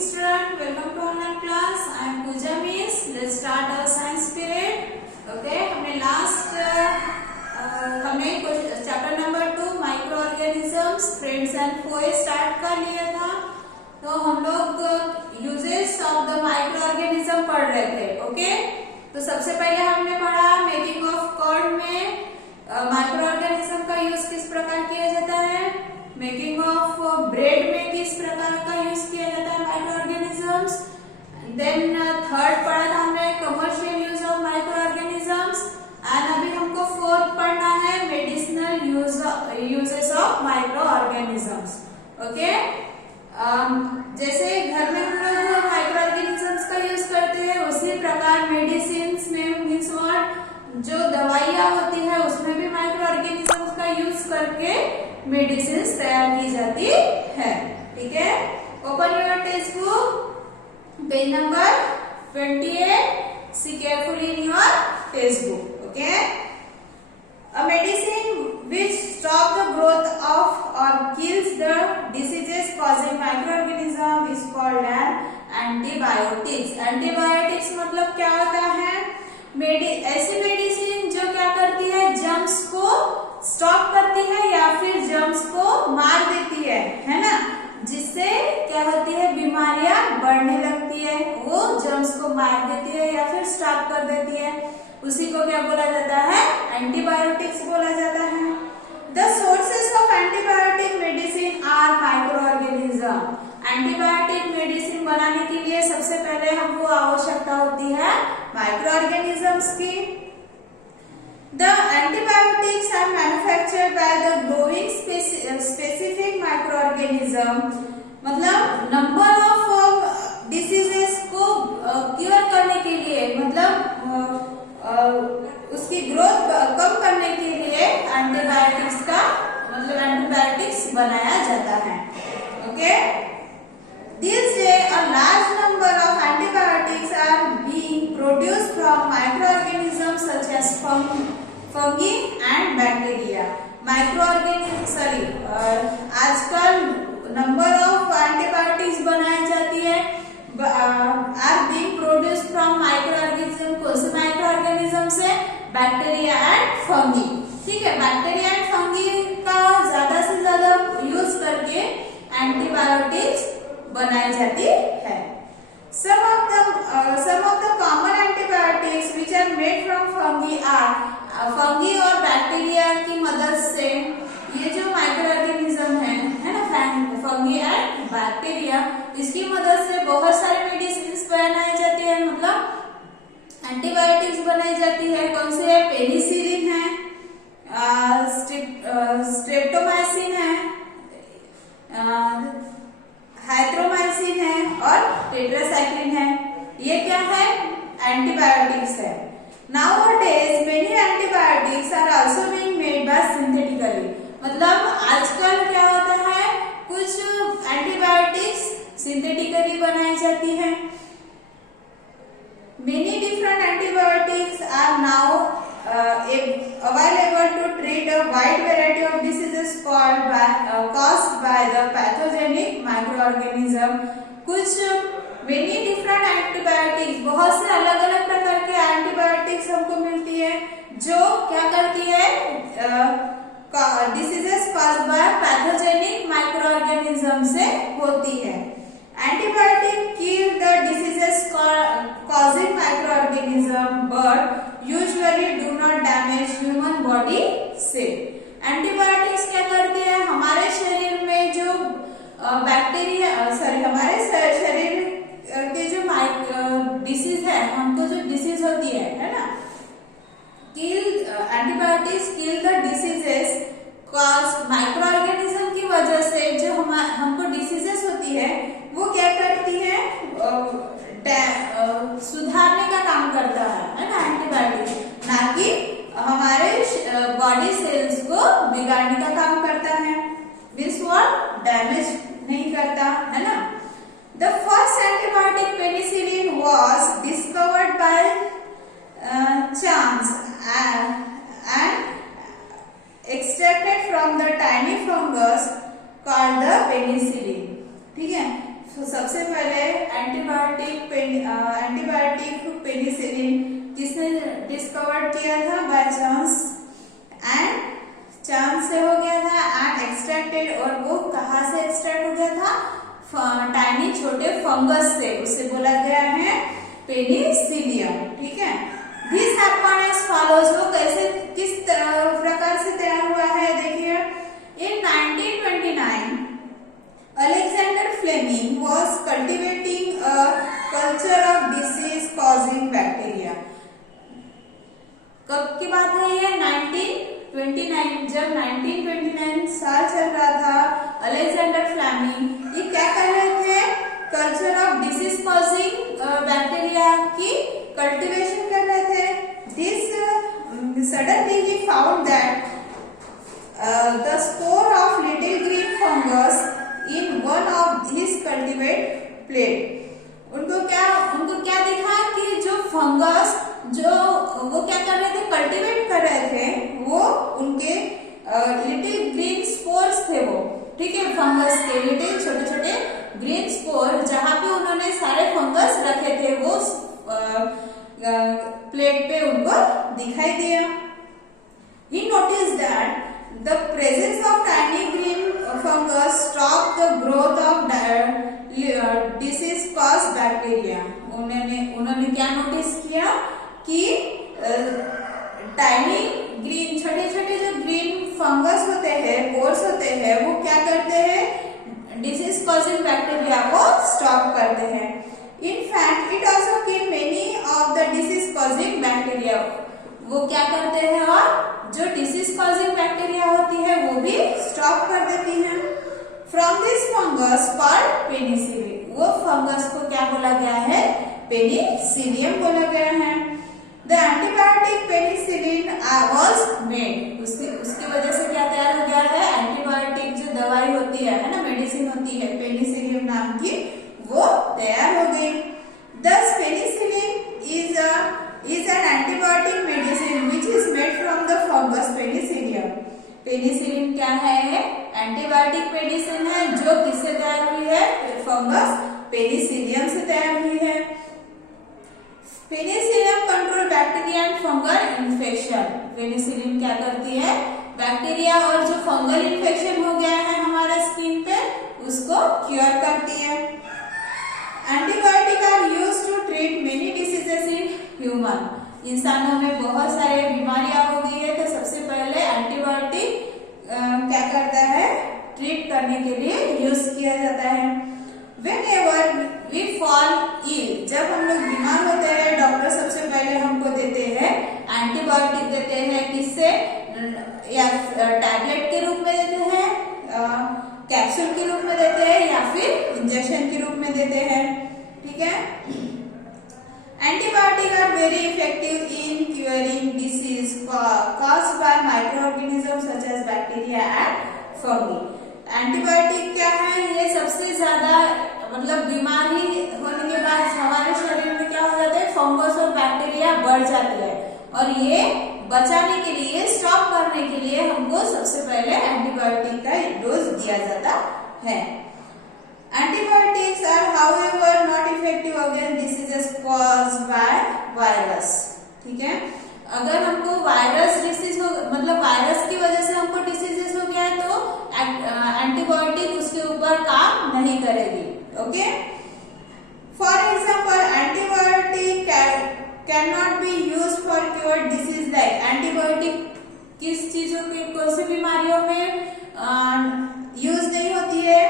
student, welcome to online class. I am Pooja Miss. Let's start our science period. Okay, हमने last chapter number 2 micro organisms friends and foe start कर लिया था। तो हम लोग uses of the micro organism पढ़ रहे थे। ओके, तो सबसे पहले हमने पढ़ा मेकिंग ऑफ कॉर्न में माइक्रो ऑर्गेनिज्म का यूज किस प्रकार किया जाता है, मेकिंग ऑफ ब्रेड में किस प्रकार का यूज किया जाता है माइक्रो ऑर्गेनिजम्स। देन थर्ड पढ़ा था हमने commercial use of micro organisms and अभी हमको फोर्थ पढ़ना है medicinal uses of micro organisms. Okay, जैसे घर में हम लोग माइक्रो ऑर्गेनिजम्स का यूज करते हैं उसी प्रकार मेडिसिन में मीन्स व्हाट, जो दवाइयाँ होती है उसमें भी माइक्रो ऑर्गेनिजम्स का यूज करके मेडिसिन तैयार की जाती है। ठीक है, open your text book page number 28, see carefully in your text book. Okay, a medicine which stops the growth of or kills the diseases causing microorganism is called an antibiotics। antibiotics मतलब क्या होता है, ऐसी medicine जो क्या करती है, germs को स्टॉप करती है या फिर जर्म्स को मार देती है ना, जिससे क्या होती है बीमारियां बढ़ने लगती है। वो जर्म्स को मार देती है या फिर स्टॉप कर देती है, उसी को क्या बोला जाता है, एंटीबायोटिक्स बोला जाता है। The sources of antibiotic medicine are microorganism. Antibiotic medicine बनाने के लिए सबसे पहले हमको आवश्यकता होती है माइक्रो ऑर्गेनिजम्स की। The antibiotics are manufactured by the growing specific microorganism, मतलब नंबर ऑफ डिसीजेस को क्योर करने के लिए, मतलब उसकी ग्रोथ कम करने के लिए एंटीबायोटिक्स का मतलब एंटीबायोटिक्स बनाया जाता है। Okay, this day a large number of antibiotics are being produced from microorganisms such as fungi and bacteria. आजकल नंबर ऑफ एंटीबायोटिक्स बनाई जाती है are being produced from microorganism. कौन से माइक्रोऑर्गेनिज्म से, बैक्टीरिया एंड फंगी। ठीक है, बैक्टीरिया एंड फंगी का ज्यादा से ज्यादा यूज करके एंटीबायोटिक्स बनाई जाती है। some of the common antibiotics which are made from fungi are fungi और बैक्टीरिया की मदद से ये जो माइक्रो ऑर्गेनिज्म है ना, फंगी एंड बैक्टीरिया, इसकी मदद से बहुत सारे मेडिसिन बनाई जाती है, मतलब एंटीबायोटिक्स बनाई जाती है। कौन से है, पेनिसिलिन है, स्ट्रेप्टोमाइसिन है, हाइड्रोमाइसिन है और टेट्रासाइक्लिन है। ये क्या है, एंटीबायोटिक्स है। Nowadays many antibiotics are also being made by synthetically, मतलब आजकल क्या होता है, कुछ एंटीबायोटिक्स सिंथेटिकली बनाई जाती है। Many different antibiotics are now available to treat a wide variety of diseases caused by the pathogenic microorganism। कुछ मेनी डिफरेंट एंटीबायोटिक्स, बहुत से अलग अलग प्रकार के एंटीबायोटिक्स हमको मिलती है जो क्या करती है, diseases caused bye pathogenic microorganism से होती है। Antibiotic kill the diseases causing microorganism but usually do not damage human body से। एंटीबायोटिक्स क्या करती है, हमारे शरीर में जो हमारे शरीर के जो डिसीज है, हमको जो डिसीज होती है ना, antibiotics kill the diseases cause micro organism की वजह से जो हमको डिसीजेस होती है वो क्या करती है, सुधारने का काम करता है ना एंटीबायोटिक, ना कि हमारे बॉडी सेल्स को बिगाड़ने का काम करता है, मीन्स व्हाट, डैमेज नहीं करता है ना। The first antibiotic penicillin was discovered by chance and extracted from the tiny fungus called the penicillin। ठीक है, तो सबसे पहले एंटीबायोटिक पेनिसिलिन किसने डिस्कवर किया था? बाय चांस से हो गया था एंड एक्सट्रैक्टेड, और वो कहाँ से एक्सट्रैक्ट हो गया था? टाइनी छोटे फंगस से, उसे बोला गया है पेनिसिलियम। ठीक है, दिस हैपेंड एज फॉलोज। वो कैसे किस प्रकार से तैयार हुआ है देखिए। इन 1929 Alexander Fleming was cultivating a culture of disease-causing bacteria. कब की बात है ये? 1929, जब 1929 साल चल रहा था, अलेक्जेंडर फ्लेमिंग ये क्या कर रहे थे? कल्चर ऑफ डिसीज-कॉजिंग बैक्टीरिया की कल्टीवेशन कर रहे थे। This suddenly he found that the spore of little green fungus in one of his cultivate plate. उनको क्या दिखा कि जो फंगस जो वो क्या कर रहे थे? कल्टीवेट कर रहे थे, वो उनके लिटिल ग्रीन स्पोर्स थे वो। ठीक है, फंगस के लिटिल छोटे छोटे ग्रीन स्पोर, जहां पे उन्होंने सारे फंगस रखे थे वो प्लेट पे उनको दिखाई दिया। He noticed that the presence of tiny green fungus stopped the growth of disease-caused bacteria. उन्होंने क्या नोटिस किया कि टाइनी ग्रीन छोटे छोटे जो ग्रीन फंगस होते हैं, पोर्स होते हैं, वो क्या करते हैं? डिसीज कॉजिंग बैक्टीरिया को स्टॉप करते हैं। In fact, it also kill many of the disease causing bacteria. वो क्या करते हैं? और जो डिसीज कॉजिंग बैक्टीरिया होती है वो भी स्टॉप कर देती हैं। From this fungus called penicillin. वो फंगस को क्या बोला गया है? पेनिसिलियम बोला गया है। The antibiotic penicillin was made. उसकी वजह से क्या तैयार हो गया है? एंटीबायोटिक जो दवाई होती है ना, मेडिसिन होती है पेनिसिलियम नाम की, वो तैयार हो गई। Thus penicillin is an antibiotic medicine which is made from the fungus penicillium. Penicillin क्या है? एंटीबायोटिक मेडिसिन है जो किससे तैयार हुई है? फंगस पेनिसिलियम से तैयार हुई है। Penicillium control bacteria and fungal infection. Penicillin क्या करती है? बैक्टीरिया और जो फंगल इन्फेक्शन हो गया है हमारे स्किन पे, उसको क्योर करती है। Antibiotic are used to treat many diseases in human. इंसानों में बहुत सारे बीमारियां हो गई है, तो सबसे पहले एंटीबायोटिक क्या करता है? ट्रीट करने के लिए यूज किया जाता है। Whenever we fall ill, जब हम लोग बीमार होते हैं, डॉक्टर सबसे पहले हमको देते हैं एंटीबायोटिक देते हैं। किससे? या टैबलेट के रूप में देते हैं, कैप्सूल के रूप में देते हैं, या फिर इंजेक्शन के रूप में देते हैं। ठीक है, antibiotic are very effective in curing disease caused by microorganisms such as bacteria and fungi. Antibiotic क्या है? ये सबसे ज्यादा मतलब बीमारी होने के बाद हमारे शरीर में क्या हो जाता है? फंगस और बैक्टीरिया बढ़ जाती है, और ये बचाने के लिए, स्टॉप करने के लिए हमको सबसे पहले एंटीबायोटिक का डोज दिया जाता है। Antibiotics are however not effective against diseases caused by virus. ठीक है, अगर हमको वायरस डिसीज हो, मतलब वायरस की वजह से हमको डिसीजेस हो गया है, तो एंटीबायोटिक उसके ऊपर काम नहीं करेगी। Okay, for example antibiotic can not be use for cure disease like. Antibiotic किस चीजों की, कौन सी बीमारियों में यूज नहीं होती है?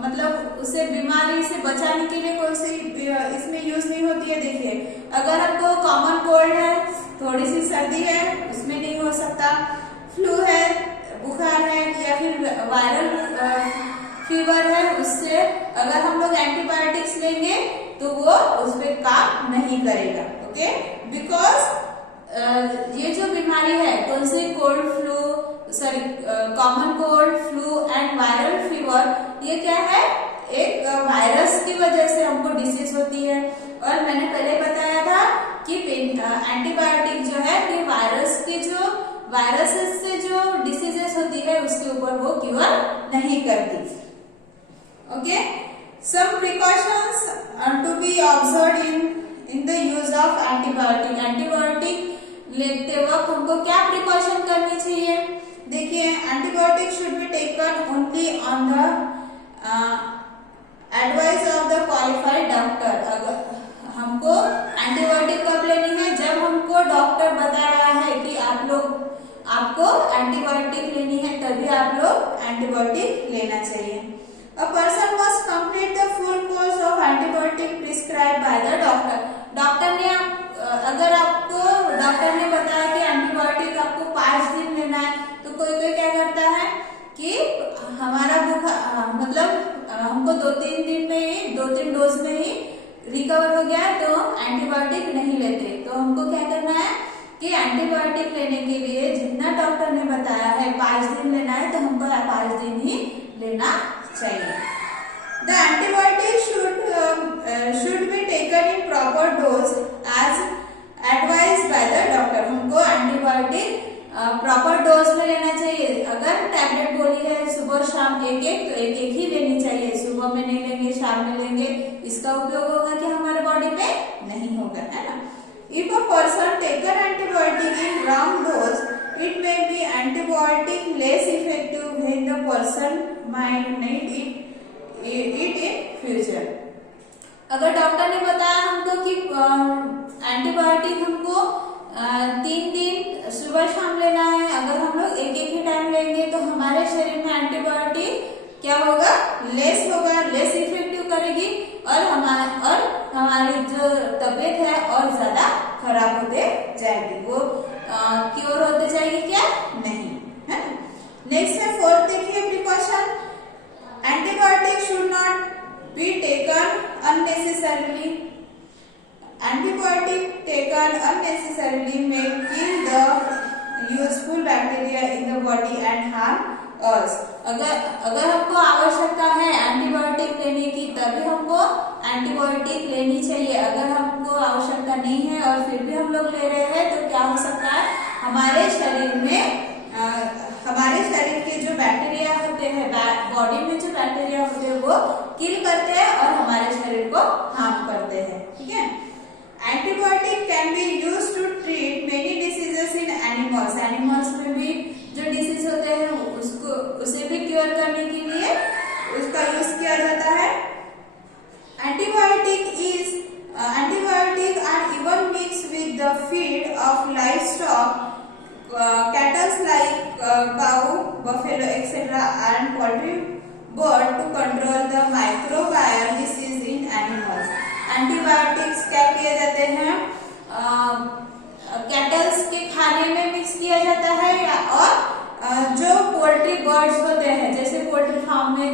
मतलब उसे बीमारी से बचाने के लिए कौन सी इसमें यूज नहीं होती है? देखिए, अगर हमको कॉमन कोल्ड है, थोड़ी सी सर्दी है, उसमें नहीं हो सकता। फ्लू है, बुखार है, या फिर वायरल फीवर है, उससे अगर हम लोग एंटीबायोटिक्स लेंगे तो वो उस पर काम नहीं करेगा। ओके, बिकॉज ये जो बीमारी है, कौन सी? Cold flu, sorry common cold, flu and viral fever, ये क्या है? एक वायरस की वजह से हमको डिसीज होती है। और मैंने पहले बताया था कि एंटीबायोटिक जो है कि वायरसेस से जो डिसीजेस होती है उसके ऊपर वो क्योर नहीं करती। Okay, some precautions to be observed in the use of antibiotic. Antibiotic लेते वक्त हमको क्या प्रिकॉशन करनी चाहिए? देखिए, antibiotic should be taken only on the advice of the qualified doctor. अगर हमको एंटीबायोटिक कब लेनी है? जब हमको डॉक्टर बता रहा है कि आपको एंटीबायोटिक लेनी है, तभी आप लोग एंटीबायोटिक लेना चाहिए. A person must complete the full course of antibiotic prescribed by the doctor. Doctor ने अगर आपको डॉक्टर ने बताया कि एंटीबायोटिक आपको 5 दिन लेना है, तो कोई क्या करता है कि हमारा बुखार मतलब हमको 2-3 डोज में ही रिकवर हो गया, तो एंटीबायोटिक नहीं लेते. तो हमको क्या करना है कि एंटीबायोटिक लेने के लिए जितना डॉक्टर ने बताया है 5 दिन लेना है, तो हमको 5 दिन ही लेना चाहिए. The antibiotic should be taken in proper dose as advised by the doctor. हमको एंटीबायोटिक प्रॉपर डोज में लेना चाहिए. अगर टैबलेट बोली है सुबह शाम एक ही लेनी चाहिए. सुबह में नहीं लेंगे, शाम में लेंगे, इसका उपयोग होगा कि हमारे बॉडी पे नहीं होगा, है ना. If a person taken antibiotic in wrong dose, it may be antibiotic less effective when the person might need it in future. अगर डॉक्टर ने बताया हमको कि एंटीबायोटिक हमको 3 दिन सुबह शाम लेना है, अगर हम लोग एक ही टाइम लेंगे तो हमारे शरीर में एंटीबायोटिक क्या होगा? लेस इफेक्टिव करेगी और हमारी जो तबीयत है और ज्यादा खराब होते जाएगी. वो क्योर होते जाएगी क्या? नहीं, है ना. नेक्स्ट है 4th. देखिए precaution. Antibiotic should not be taken unnecessarily. Antibiotic taken unnecessarily may kill the useful bacteria in the body and harm us. अगर हमको आवश्यकता है एंटीबायोटिक लेने की, तभी हमको एंटीबायोटिक लेनी चाहिए. अगर हमको आवश्यकता नहीं है और फिर भी हम लोग ले रहे हैं, तो क्या हो सकता है? हमारे शरीर के जो बैक्टीरिया होते हैं, बॉडी में जो बैक्टीरिया होते हैं, वो किल करते हैं और हमारे शरीर को हार्म करते हैं. ठीक है. Antibiotic can be used to treat many diseases in animals. Animals में भी जो डिसीज होते हैं उसे भी क्योर करने के लिए उसका यूज किया जाता है. Antibiotic are even mixed with the feed of livestock, cattle like cow, buffalo, etc. and poultry bird to control the microbial disease in animals. Antibiotics क्या किए जाते हैं? कैटल्स के खाने में मिक्स किया जाता है, और जो पोल्ट्री बर्ड्स होते हैं, जैसे पोल्ट्री फार्म में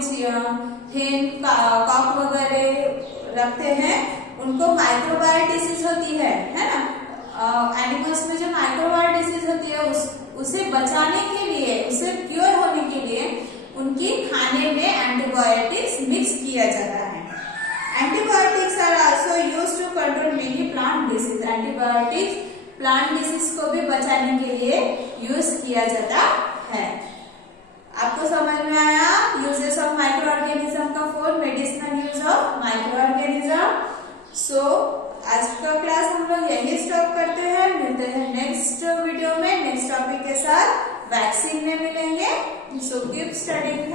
हेन, कॉक वगैरह रखते हैं, उनको माइक्रोबायल डिसीज होती है ना. एनिमल्स में जो माइक्रोबायल डिसीज होती है उसे बचाने के लिए, उसे क्योर होने के लिए उनकी खाने में एंटीबायोटिक्स मिक्स किया जाता है. Antibiotics are also used to control many plant disease. Antibiotics plant disease को भी बचाने के लिए यूज किया जाता है. आपको समझ में आया यूजेस ऑफ माइक्रो ऑर्गेनिज्म का 4 medicinal use of micro organism. So आज का क्लास हम लोग यही स्टॉप करते हैं. मिलते हैं नेक्स्ट वीडियो में नेक्स्ट टॉपिक के साथ. वैक्सीन में मिलेंगे. So keep studying.